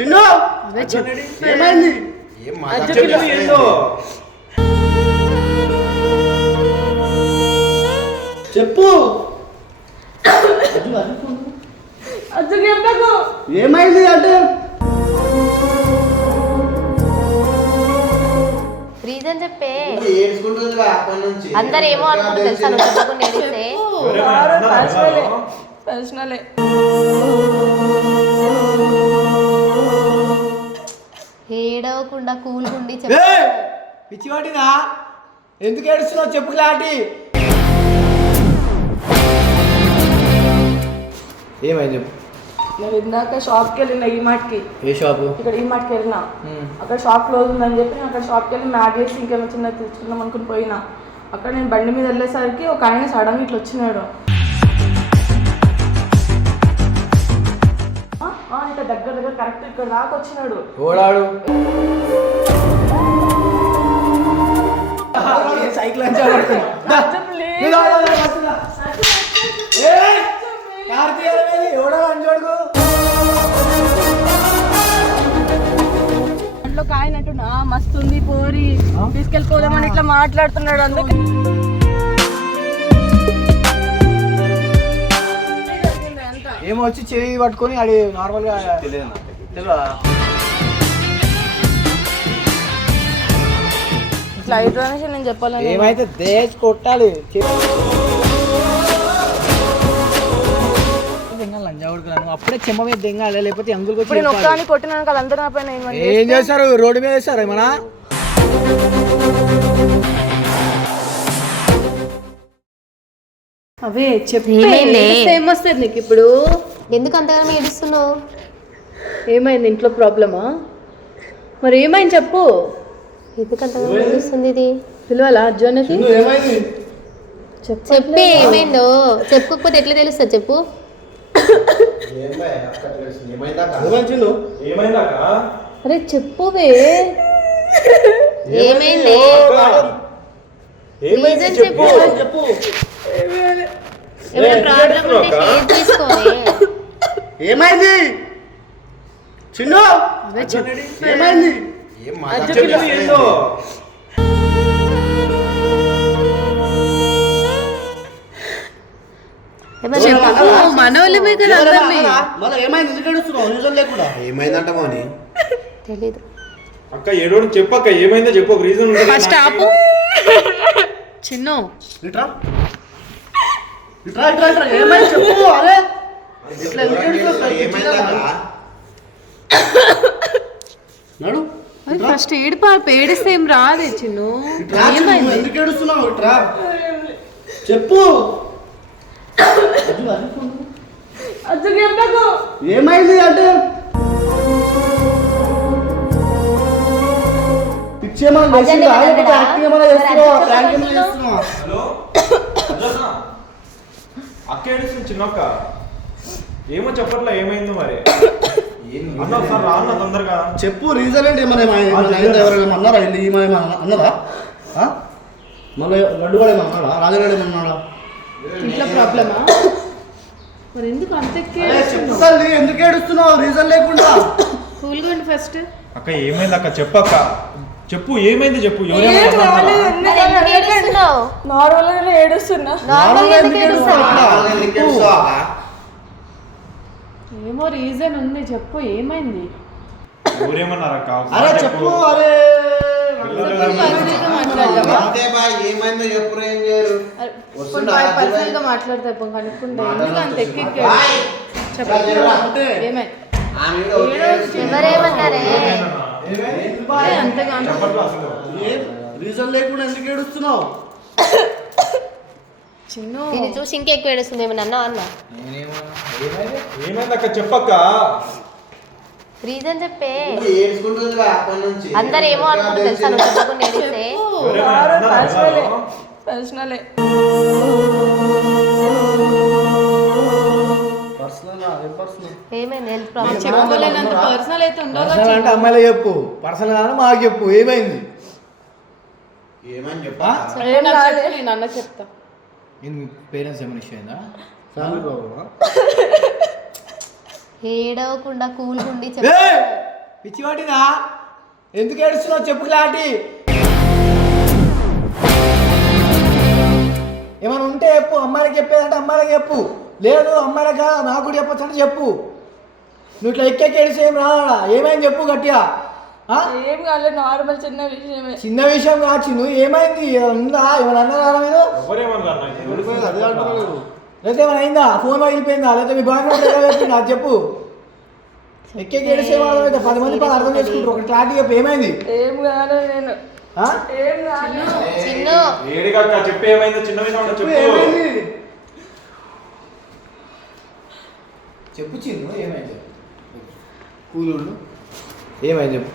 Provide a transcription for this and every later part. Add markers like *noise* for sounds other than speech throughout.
చిన్ను! ఏమైంది? ఏం చెప్పు ఏందో? చెప్పు! అజ్జుకి చెప్పకు. ఏమైంది అంటే రీజన్ చెప్పే. ఏడ్చుకుంటుంది అప్పటి నుంచి. అందరు ఏమో అనుకుంటారు తెలుసా నువ్వు చెప్పకుండా ఏడిస్తే? పర్సనలే ఏడవకుండా కూలుకుండి చెప్పు. పిచ్చివాటినా ఎందుకు ఏడుస్తున్నావు? చెప్పు క్లారిటీ. ఏమైంది చెప్పు? నేను ఇందాక షాప్కి వెళ్ళిన ఈ మాటకి ఏ షాపు ఇక్కడ ఈ మాటకి వెళ్ళిన అక్కడ షాప్ క్లోజ్ ఉందని చెప్పి నేను అక్కడ షాప్కి వెళ్ళి మ్యాగేసి ఇంకేమో చిన్న తెచ్చుకుందాం అనుకుని పోయినా. అక్కడ నేను బండి మీద వెళ్ళేసరికి ఒక ఆయన సడన్గా ఇట్లా వచ్చినాడు. ఇట్లా దగ్గర దగ్గర కరెక్ట్ ఇక్కడ దాకా వచ్చినాడు. ఓడాడు. సైకిల్ ఆయన అంటున్నా మస్తు ఉంది పోరి. తీసుకెళ్ళిపోదామని ఇట్లా మాట్లాడుతున్నాడు అందుకే. ఏమో వచ్చి చెయ్యి పట్టుకొని అది నార్మల్గా తెలియదా? ఇట్లా అనేసి నేను చెప్పాలని ఏమైతే దేశ్ కొట్టాలి అప్పుడే చెమ్మ మీద దెంగాలి లేకపోతే అంగులకు ఇప్పుడు నేను ఒక్కని కొట్టినాను కదా అందరూ నా పైన ఏం చేస్తారు రోడ్డు మీద వేస్తారు ఏమన్నా? అవే చెప్పు ఏమైంది? ఏమొస్తుంది నీకు ఇప్పుడు? ఎందుకు అంతగానో ఏడుస్తున్నావు? ఏమైంది ఇంట్లో ప్రాబ్లమా? మరి ఏమైంది చెప్పు. ఎందుకు అంతగానో ఏడుస్తుంది ఇది? పిలవాలా అజ్జు అనేది ఏమైంది? చెప్పు. చెప్పే ఏమైందో? చెప్పుకోకపోతే ఎట్లా తెలుస్తుంది చెప్పు. ఏమైందాక? ఏమైందాక? అరే చెప్పువే. ఏమైంది? ఏమైంది? రీజన్ చెప్పు. చెప్పు. చెప్పు ఏమైనా ప్రాబ్లం ఉంటే షేర్ చేసుకోవాలి ఏమైంది? చిన్ను! ఏమైంది? మనోళ్ళమే కదా ఏమైందంట మౌని? తెలీదు. అక్క ఏడోడు చెప్పక్క ఏమైందో చెప్పు రీజన్ ఫస్ట్ ఆపు. చిన్ను ఇట్రా ఇట్రా ఇట్రా ఇట్రా ఏమైంది చెప్పు అరే. ఇట్లా నడు ఫస్ట్ ఏడుపా ఏడిస్తే ఏం రాదే చిన్ను? ఇట్రా చిన్ను, ఎందుకు ఏడుస్తున్నావు? ఇట్రా. చెప్పు. ఏమైంది అంటే? పిచ్చి ఏమైనా చేస్తున్నావా? ప్రాంక్ ఏమైనా చేస్తున్నావా? అక్క ఏడుస్తుంది చిన్నక్క ఏమో చెప్పట్లే ఏమైందో మరి. ఏం అన్న ఒకసారి రా అన్న తొందరగా. చెప్పు రీజన్ ఏంటి? మన ఎవరైనా అన్నారా? అన్నదా? మళ్ళీ లడ్డు కూడా ఏమన్నా అన్నాడా? రాజగాడు ఏమన్నా అన్నాడా? ఇంట్లో ప్రాబ్లమా? మరి ఎందుకు అంత తల్లి ఎందుకు ఏడుస్తున్నావు? రీజన్ లేకుండా. కూల్గా ఉండి ఫస్ట్ అక్క ఏమైంది అక్క? చెప్పక్క చెప్పు ఏమైంది చెప్పు? ఎవరైనా ఏడుస్తున్నావు నార్మల్గా ఏడుస్తున్నా నార్మల్ ఎందుకు ఏడుస్తావు? ఏమో రీజన్ ఉంది చెప్పు ఏమైంది? అరే చెప్పు. అరే అంతే బా ఏమైందో చెప్పు ఏం చేయరు. వస్తుండా? పర్సనల్గా మాట్లాడతా కనుక్కుంటా ఎందుకు అంత ఎక్కి. చెప్పు అంతే. ఏమైంది ఆమె కూడా ఒకటే ఏడుస్తుంది. ఎవరేమన్నారే? అరే అంతగా చెప్పట్లే అసలు? ఏం? రీజన్ లేకుండా ఎందుకు ఏడుస్తున్నావు? చిన్ను. ఇది చూసి ఇంకెక్కువ ఏడుస్తుంది ఏమన్నా అన్నా. అన్న ఏమైంది? అక్క చెప్పక్క? రీజన్ చెప్పే. అందరు ఏమో అనుకుంటారు తెలుసా నువ్వు చెప్పకుండా ఏడిస్తే? పర్సనలే. ఏమైంది? పర్సనల్ అయితే పర్సనల్ అంటే అమ్మాయిలే చెప్పు. పర్సనల్ కానీ మాకు చెప్పు. ఏమైంది? ఏమని చెప్పా? నేను అన్న చెప్తా? నేను పేరెంట్స్ ఏమైనా ఇష్యూ అయిందా? ఫ్యామిలీ ప్రాబ్లమా ఏడవకుండా కూలుకుండి చెప్పు. పిచ్చి పట్టిందా ఎందుకు ఏడుస్తున్నావు? చెప్పు క్లారిటీ. ఏమైనా ఉంటే చెప్పు. అమ్మాయికి చెప్పేదంటే అమ్మాయికి చెప్పు. లేదు అమ్మాయిలకా నాకు కూడా చెప్పొచ్చు అంటే చెప్పు. నువ్వు ఇట్లా ఎక్కెక్కి ఏడిస్తే ఏం రాదా? ఏమైంది చెప్పు గట్టిగా? ఏం కాలేదు నార్మల్ చిన్న విషయమే. చిన్న విషయం కాచి నువ్వు ఏమైంది? ఉందా? ఏమైనా అన్నారా మీరు? లేకపోతే ఏమైనా అయిందా? ఫోన్ పగిలిపోయిందా? లేకపోతే మీ బాయ్ ఫ్రెండ్ ఏదో చెప్పిందా అది చెప్పు. ఎక్కెక్కి ఏడిస్తే వాళ్ళు అయితే పది మంది పది అర్థం చేసుకుంటారు. ఒక క్లారిటీ చెప్పు. ఏమైంది? ఏం కాలేదు నేను. చెప్పు ఏమైందో? చిన్న విషయం చెప్పు చెప్పు చిన్ను. ఏమైంది? కూలుళ్ళు. ఏమైంది చెప్పు?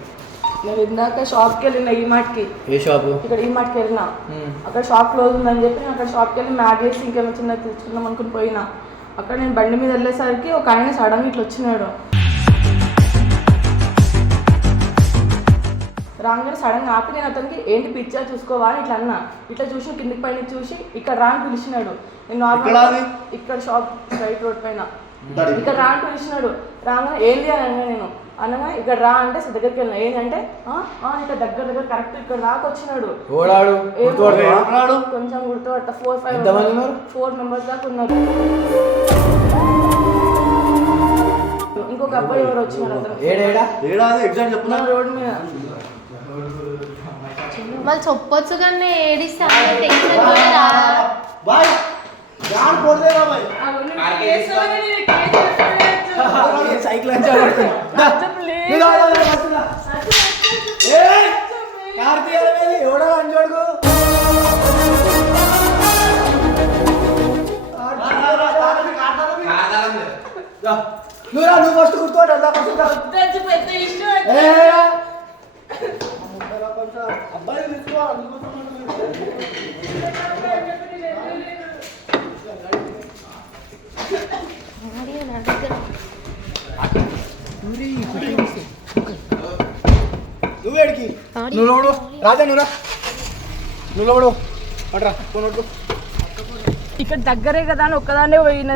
నేను ఇందాక షాప్కి వెళ్ళిన ఈ మాటకి ఏ షాపు ఇక్కడ ఈ మాటకి వెళ్ళిన. అక్కడ షాప్ క్లోజ్ ఉందని చెప్పి నేను అక్కడ షాప్కి వెళ్ళి మ్యాగేసి ఇంకేమో చిన్న తెచ్చుకుందాం అనుకుని పోయినా. అక్కడ నేను బండి మీద వెళ్ళేసరికి ఒక ఆయన సడన్గా ఇట్లా వచ్చినాడు. రాగానే సడన్గా ఆపి నేను అతనికి ఏంటి పిచ్చా చూసుకోవా? అని ఇట్లా అన్నా. ఇట్లా చూసి కిందికి పైన చూసి ఇక్కడ రా అని పిలిచినాడు. నేను నార్మల్? ఇక్కడ షాప్ స్ట్రైట్ రోడ్ పైన. ఇక్కడ రా అని పిలిచినాడు. రాగానే ఏంది? అని అన్నా నేను. అనగా ఇక్కడ రా అంటే దగ్గరికి వెళ్ళిన. ఏంటంటే "ఆ, ఆ, ఇక్కడ దగ్గర దగ్గర కరెక్ట్ ఇక్కడ దాకా వచ్చినాడు? కొంచెం గుర్తుపడతా. Four five? ఫోర్ మెంబర్స్ దాకా ఉన్నారు. ఇంకొక అబ్బాయి ఎవరు వచ్చినారు రోడ్ మీద. మళ్ళీ చెప్పొచ్చు కానీ ఏడిస్తే టెన్షన్ *laughs* కార్తీక్ అనేది ఎవడో అంజోడుకు నువ్వు ఫస్ట్ కూర్చోడు దా ఫస్ట్ దా. పెద్ద ఇష్టం ఏయ్, రా. అబ్బాయి తీసుకో అందుకోసం ఆడియో నా దగ్గర నువ్వు ఏడికి నువ్వు లోడు రాజా నువ్వు నువ్వు లోడు అట్రా ఫోన్. ఇక్కడ దగ్గరే కదా అని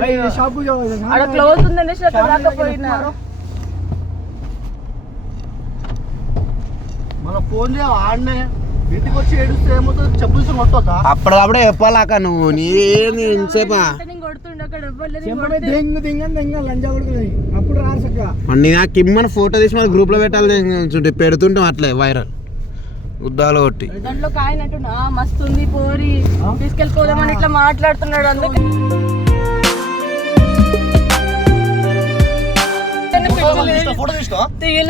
రేయ్, ఈ షాపు అక్కడ క్లోజ్ ఉందనేసి అక్కడ పోయినా. మనం ఫోన్ ఆడనే. ఇంటికి వచ్చి ఏడుస్తే ఏమవుతుంది? చెప్పులు కొట్టొద్దా? అప్పటికప్పుడే చెప్పాలాక నువ్వు. నీదేంది ఇంతసేపా? నీ కిమ్మని ఫోటో తీసి మన గ్రూప్లో పెట్టాలి పెడుతుంటాం అట్లే వైరల్ ఉద్దాలు కొట్టి దాంట్లో ఒక ఆయన అంటున్నా "ఆ, మస్తు ఉంది పోరి తీసుకెళ్ళిపోదామని ఇట్లా మాట్లాడుతున్నాడు అందుకే.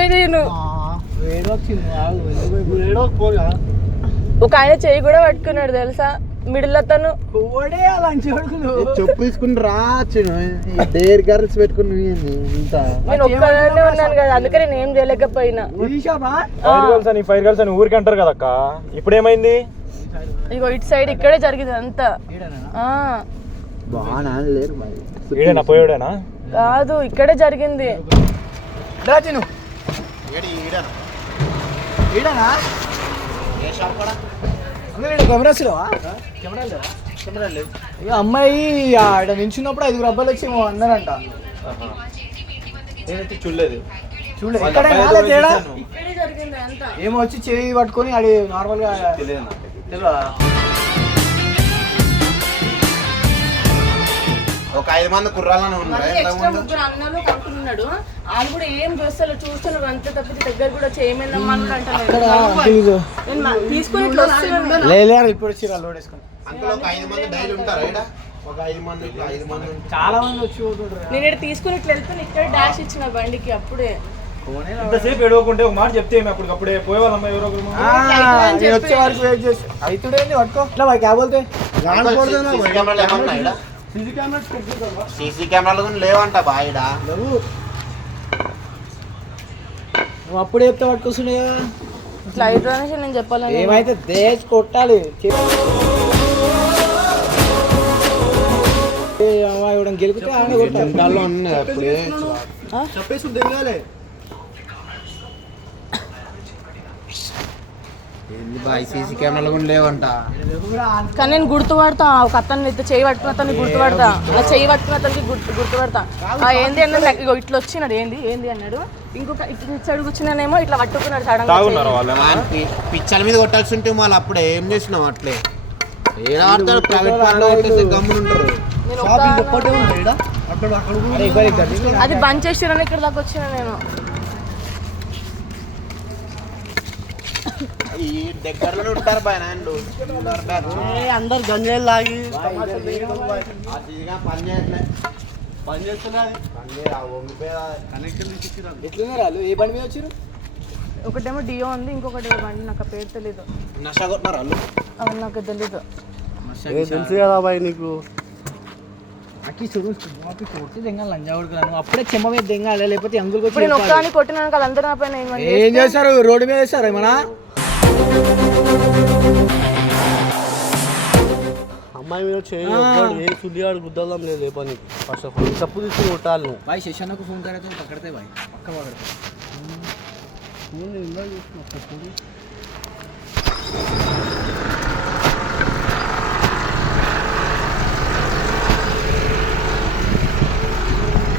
నేను. ఒక ఆయన చెయ్యి కూడా పట్టుకున్నాడు తెలుసా? మిడిల్ అతను చెప్పు తీసుకుని రా డేర్ గర్ల్స్ పెట్టుకుని ఇంత? నేను ఒక్కదాన్నే ఉన్నాను కదా అందుకే నేను ఏం చేయలేకపోయినా. షాపా ఫైర్ గర్ల్స్ అని ఫైర్ గర్ల్స్ అని ఊరికి అంటారు కదక్క ఇప్పుడు ఏమైంది ఇగో ఇటు సైడ్ ఇక్కడే జరిగింది అంతా. ఆ, బాగా లేరు మరి. ఈడేనా? పోయాడేనా కాదు ఇక్కడే జరిగింది. రాజు ఈడనా? అందులో ఈడ కెమెరాస్ లేవా కెమెరా లేవా? కెమెరా లేదు ఇక అమ్మాయి ఆడ నించున్నప్పుడు ఐదుగురు అబ్బాయిలు వచ్చి అన్నారంట. నేనైతే చూడలేదు. చూడు ఎక్కడ రాలే తేడా? ఇక్కడే జరిగింది అంతా ఏమో వచ్చి చేయి పట్టుకొని ఆడి నార్మల్గా తెలియదు తెలియదా? ఒక ఐదు మంది కుర్రాలని ముగ్గురు అన్నలు ఉన్నాడు వాళ్ళు కూడా ఏం చేస్తారు చూస్తున్నారు? అంతే తప్పితే దగ్గర కూడా చేయమేందమ్మా అని ఇక్కడ అంటారు అంకిల్ ఇదో. నేను మా- తీసుకొని ఇట్లా వస్తున్నాను లే లే, ఇప్పుడు వచ్చి లోడ్ వేసుకొని అంకుల్ ఒక ఐదు మంది డైలీ ఉంటారు ఈడ? ఒక ఐదు మంది ఇట్లా ఐదు మంది ఉంటారు. చాలా మంది వచ్చి పోతుంటారు నేను ఇక్కడ తీసుకుని ఇట్లా వెళ్తాను ఇక్కడ డాష్ ఇచ్చిన బండికి అప్పుడే. ఇంతసేపు ఎడవకుంటే ఒక మాట చెప్తే ఏమి అప్పటికప్పుడే పోయేవాళ్ళమ్మ ఎవరో ఒకరు వచ్చే వరకు వెయిట్ చేసి. అవుతుండేంది పట్టుకో. ఇట్లా బాయ్ క్యాబ్ వెళ్తే. గాడ్ పోలేదా సీసీ కెమెరాలు కూడా లేవంట బాయిడ నువ్వు నువ్వు అప్పుడే చెప్తే పట్టుకొస్తుండే కదా. ఇట్లా అయితే అనేసి నేను చెప్పాలని ఏమైతే దేశ్ కొట్టాలి. ఇవ్వడం గెలిపితే ఆడ కొట్టాలి అప్పుడే చెప్పేసి దిగాలే ఏంది బాయ్ సీసీ కెమెరాలు కూడా లేవంట. కానీ నేను గుర్తుపడతా. ఒక అతన్ని అయితే చేయి పట్టుకున్న అతన్ని గుర్తుపడతా. ఆ చేయి పట్టుకున్న అతనికి గుర్తు గుర్తుపడతా. ఆ ఏంది అన్నది ఇగో ఇట్లా వచ్చినాడు ఏంది ఏంది అన్నాడు. ఇంకొక ఇటు సైడ్ కూర్చున్నానేమో ఇట్లా పట్టుకున్నాడు సడన్? పిచ్చల మీద కొట్టాల్సి ఉంటే మళ్ళీ అప్పుడే ఏం చేసినావు అట్లే? ఏం ఆడతాడు ప్రైవేట్ గడ్డి అది బంద్ చేసిరని ఇక్కడ దాకా వచ్చిన నేను. ఈ దగ్గరలో ఉంటారు బాయ్ నాయనలు ఏ, అందరు గంజాయిలు లాగి పని చేయట్లే. పని చేస్తున్నా అది. పని చేయ వంగిపోయా కనెక్షన్ తీసుకురా ఎట్లున్నారు వాళ్ళు? ఏ బండి మీద వచ్చారు ఒకటేమో డియో ఉంది ఇంకొకటి బండి నాకు పేరు తెలీదు. నష కొట్టినారు వాళ్ళు? అది నాకు తెలీదు. తెలుసు కదా బాయ్ నీకు? అక్కి చూడు మాకి కొడితే దెంగాలి లంజా కొడుకున్నాను అప్పుడే చెమ్మ మీద దెంగాలి లేకపోతే అంగులు కొట్టినాను కదా అందరూ నా పైన ఏం చేస్తారు? రోడ్డు మీద వేస్తారు ఏమన్నా? అమ్మాయి మీద చేయి ఏ సులిగాడు గుద్దలం లేదు పని. ఫస్ట్ ఆఫ్ ఆల్ తప్పు ఫోన్ కరెక్ట్ పక్కడతే భాయ్ పక్క